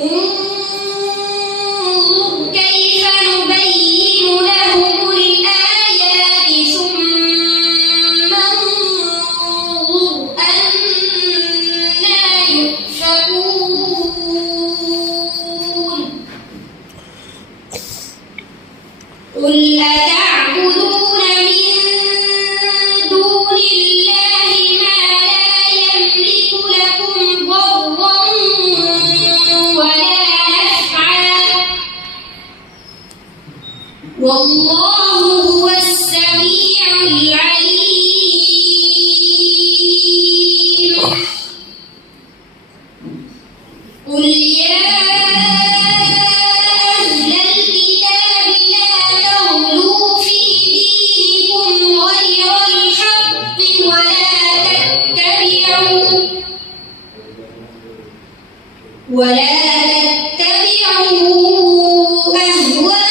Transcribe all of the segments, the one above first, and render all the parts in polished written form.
انظر كيف نبين لهم الآيات ثم انظر أنى يؤفكون قل أتعبدون من دون الله ما لا يملك لكم ضرا ولا نفعا والله هو السميع العليم قل يا أهل الكتاب لا تغلوا في دينكم غير الحق ولا تتبعوا أهواء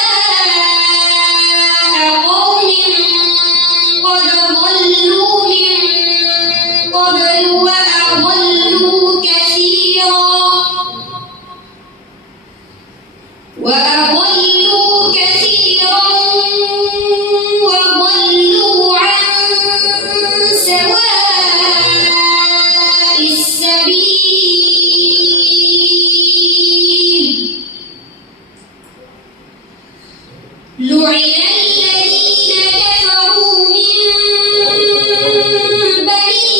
قوم قد ضلوا من قبل وأضلوا كثيرا وضلوا عن سواء السبيل لعن الذين كفروا من بني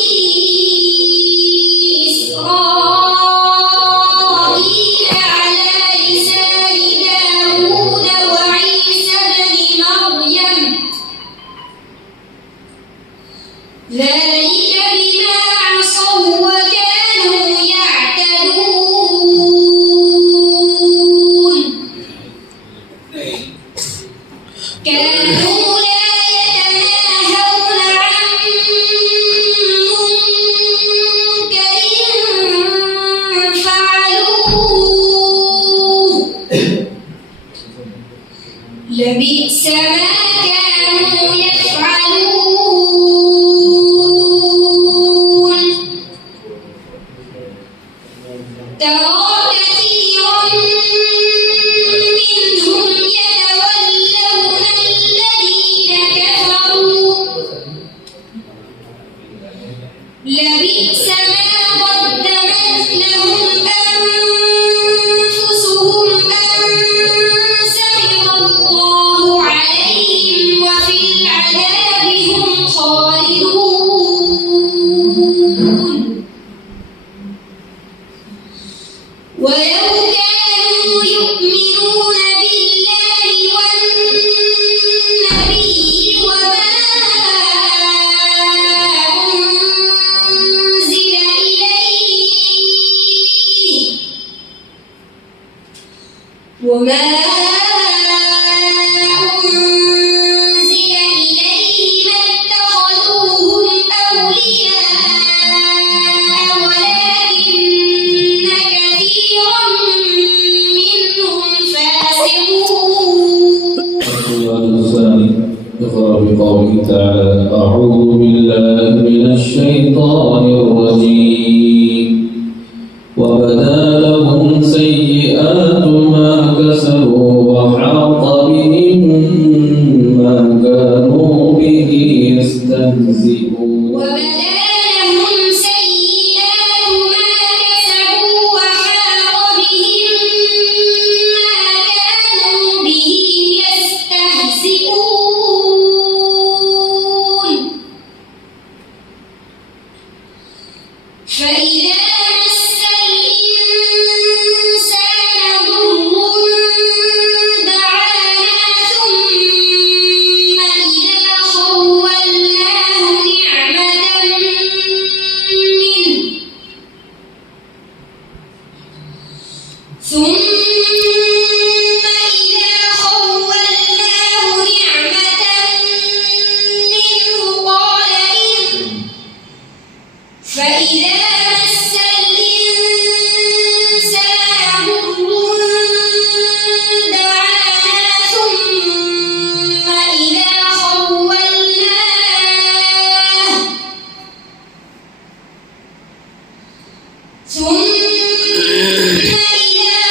إسرائيل على لسان داود وعيسى بن مريم ذلك بما عصوا وكانوا يعتدون كانوا لا يتناهون عن منكر فعلوه لبئس ما كانوا يفعلون ترى كثيرا منهم يتولون الذين كفروا لبئس ما قدمت لهم أنفسهم أن سخط الله عليهم وفي العذاب هم خالدون ولو كانوا يؤمنون بالله والنبي وما أنزل إليه ما اتخذوهم أولياء ولكن كثيرا منهم فاسقون. اقرأ بقوله تعالى أعوذ بالله من الشيطان الرجيم وبدا لهم سيئات ما كسبوا وحاق بهم ما كانوا به يستهزئون وبدا لهم سيئات ما كسبوا وحاق بهم ما كانوا به يستهزئون فإذا مس الإنسان ضر دعانا ثم إذا خولناه نعمة منه فإذا مس الإنسان ضر دعانا ثم إذا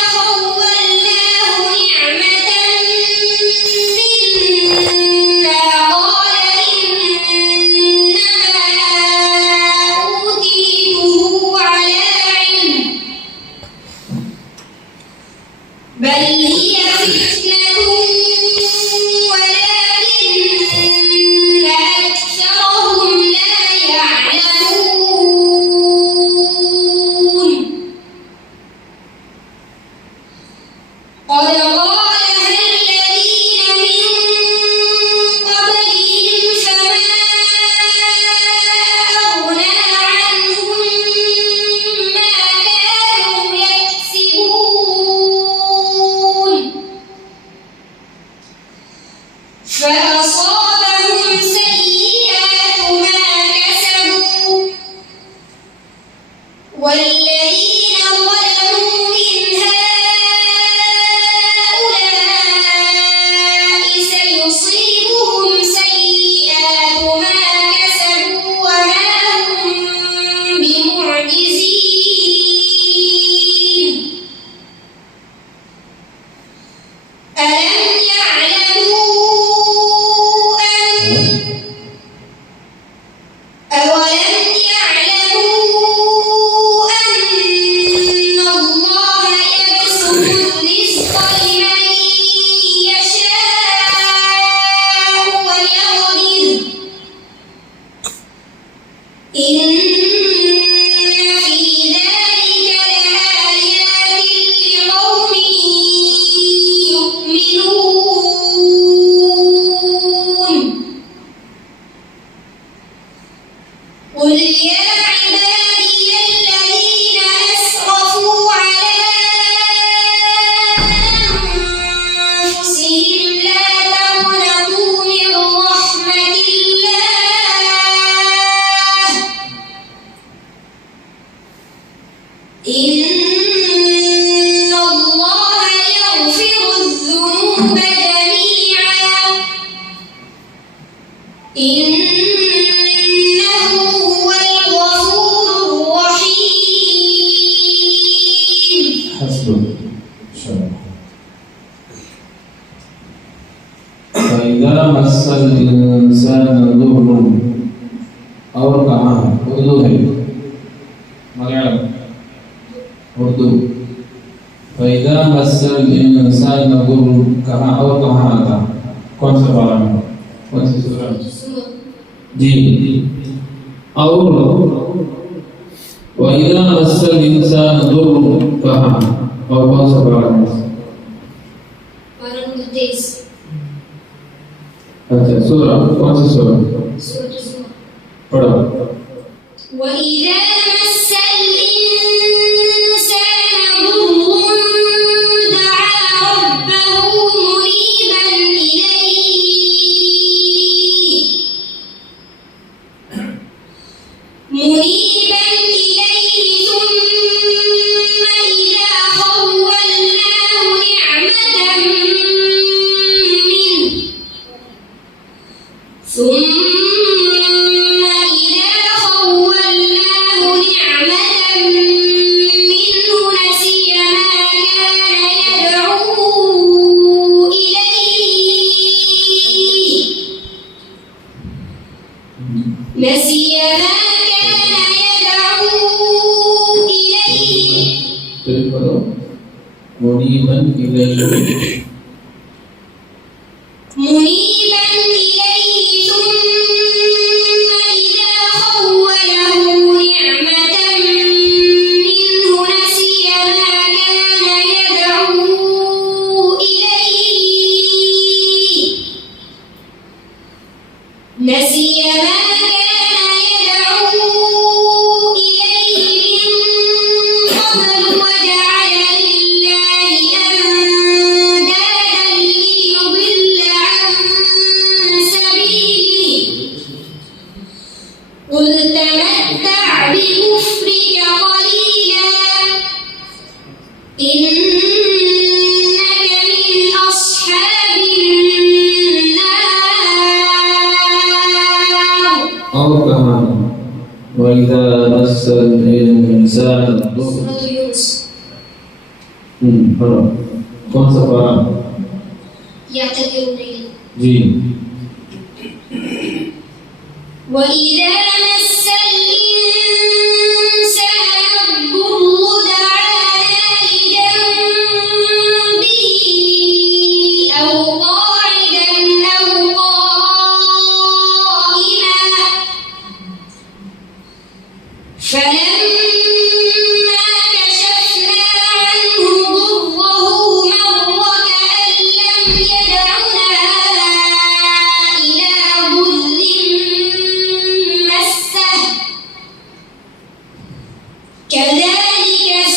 والذين ظلموا من هؤلاء سيصيبهم سيئات ما كسبوا وما هم بمعجزين أولم يعلموا أن الله يبسط الرزق لمن يشاء ويقدر إن في ذلك لآيات لقوم يؤمنون قل يا عبادي الذين أسرفوا على أنفسهم لا تقنطوا من رحمة الله إن الله يغفر الذنوب جميعا إنه هو الغفور الرحيم. حسبك إن شاء الله. فإذا مس الإنسان ضر और कहाँ उर्दू है मलयालम उर्दू फैदा मसल इंसान ضر कहाँ और कहाँ आता कौन सा वाला है कौन सी सूरह जी और वैदा मसल इंसान ضر कहाँ और कौन सा वाला है अच्छा सूरह कौन सी सूरह पढ़ो وإذا مس الإنسان ضر دعا ربه منيبا إليه ثم إذا خولناه نعمة منه نسي ما كان يدعو إليه منيبا إليه ثم إذا خوله نعمة منه نسي ما كان يدعو إليه من قبل وجعل لله أندادا ليضل عن سبيله قل تمتع بكفرك قليلا إنك من أصحاب النار और कहाँ वैदा मसल इंसान ضر سورة يونس पढ़ो कौन सा पारा يعتذرون إليه जी وإذا مس الإنسان الضر دعانا لجنبه أو قاعدا أو قائما فلما كشفنا عنه ضره مر كأن لم يدعنا إلى ضر مسه كذلك